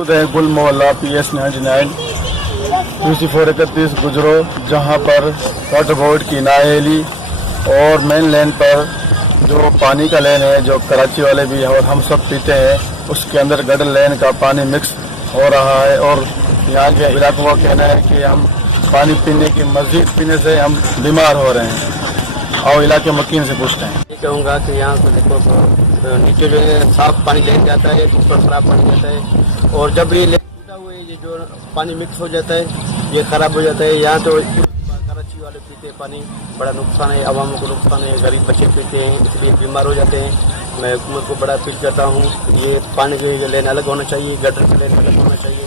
गुल मोहल्ला PS 99 PC431 गुजरो, जहां पर वाटर बोर्ड की नाएली और मेन लेन पर जो पानी का लेन है, जो कराची वाले भी और हम सब पीते हैं, उसके अंदर गटर लेन का पानी मिक्स हो रहा है। और यहाँ के इलाकों का कहना है कि हम पानी पीने की मस्जिद पीने से हम बीमार हो रहे हैं। और इलाके मकीन से पूछते हैं। ये कहूँगा कि यहाँ से देखो नीचे जो है साफ पानी लेन जाता है, ऊपर खराब पानी जाता है, और जब ये लेन टूटा हुआ है, ये जो पानी मिक्स हो जाता है, ये खराब हो जाता है। यहाँ तो कराची वाले पीते हैं पानी, बड़ा नुकसान है, आवाम को नुकसान है, गरीब बच्चे पीते हैं, इसलिए बीमार हो जाते हैं। मैं हुकूमत को बड़ा अपील करता हूँ, ये पानी के लेन अलग होना चाहिए, गटर का लेन अलग होना चाहिए।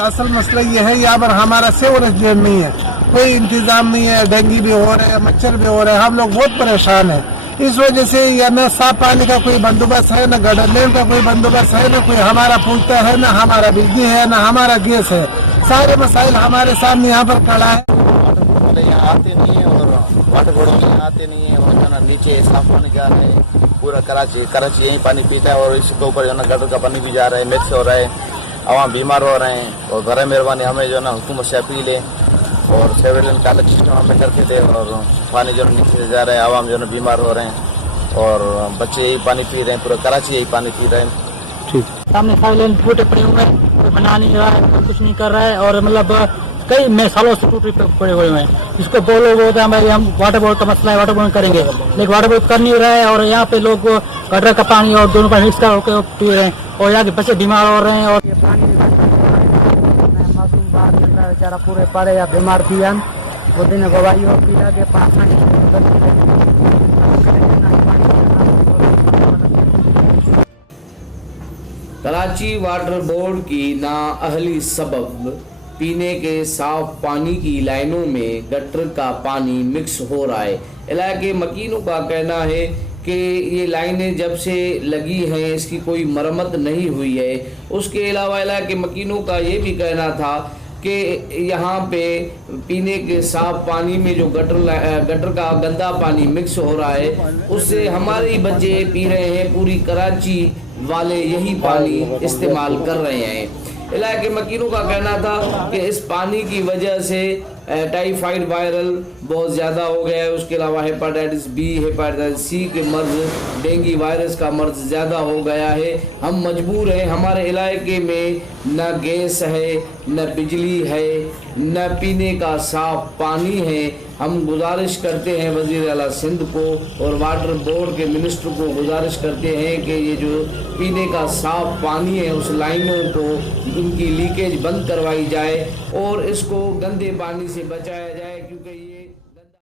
असल मसला ये है, यहाँ पर हमारा सीवरेज लेन नहीं है, कोई इंतजाम नहीं है, डेंगू भी हो रहे हैं, मच्छर भी हो रहे हैं, हम लोग बहुत परेशान हैं। इस वजह से या न साफ पानी का कोई बंदोबस्त है, न गटर लेन का कोई बंदोबस्त है, न कोई हमारा पूछता है, न हमारा बिजली है, न हमारा गैस है। सारे मसाइल हमारे सामने यहाँ पर खड़ा है। यहाँ आते नहीं है और वाटर बोर्ड में आते नहीं है, और जो ना नीचे साफ पानी जा रहा है, पूरा कराची यही पानी पीता है, और इसके ऊपर जो ना गटर का पानी भी जा रहा है, मिक्स हो रहा है, आवाम बीमार हो रहे हैं। और बर मेहरबानी हमें जो ना हुकूमत से अपील है, और सेवरेज का अलग सिस्टम हमें करके दे, और पानी जो नीचे से जा रहा है, आवाम जो ना बीमार हो रहे हैं, और बच्चे यही पानी पी रहे हैं, पूरा कराची यही पानी पी रहे हैं। ठीक, सामने सारे टूटे पड़े हुए हैं, कोई बना नहीं रहा है, कोई कुछ नहीं कर रहा है, और मतलब कई में सालों से टूटे पड़े हुए हैं। इसको दो लोग होते हैं, भाई हम वाटर बोर्ड का मसला है, वाटर बोर्ड करेंगे, लेकिन वाटर बोर्ड कर नहीं रहा है, और यहाँ पे लोग गटर का पानी और दोनों का मिक्स करके पी रहे हैं, और यहाँ के बच्चे बीमार हो रहे हैं। और ये पानी मासूम बाहर निकल रहा है, बेचारा पूरे पड़े या बीमार थी, हम वो दिन गवाही हो पीला के पास कराची वाटर बोर्ड की नाअहली सबब पीने के साफ पानी की लाइनों में गटर का पानी मिक्स हो रहा है। इलाके मकीनों का कहना है कि ये लाइनें जब से लगी हैं इसकी कोई मरम्मत नहीं हुई है। उसके अलावा इलाके मकीनों का ये भी कहना था कि यहाँ पे पीने के साफ पानी में जो गटर का गंदा पानी मिक्स हो रहा है, उससे हमारे ही बच्चे पी रहे हैं, पूरी कराची वाले यही पानी इस्तेमाल कर रहे हैं। इलाके मकीनों का कहना था कि इस पानी की वजह से टाइफाइड वायरल बहुत ज़्यादा हो गया है, उसके अलावा हेपाटाइटिस बी, हेपाटाइटिस सी के मर्ज, डेंगू वायरस का मर्ज ज़्यादा हो गया है। हम मजबूर हैं, हमारे इलाके में न गैस है, न बिजली है, न पीने का साफ पानी है। हम गुजारिश करते हैं वज़ीर आला सिंध को और वाटर बोर्ड के मिनिस्टर को गुजारिश करते हैं कि ये जो पीने का साफ पानी है उस लाइनों को उनकी लीकेज बंद करवाई जाए और इसको गंदे पानी से बचाया जाए, क्योंकि ये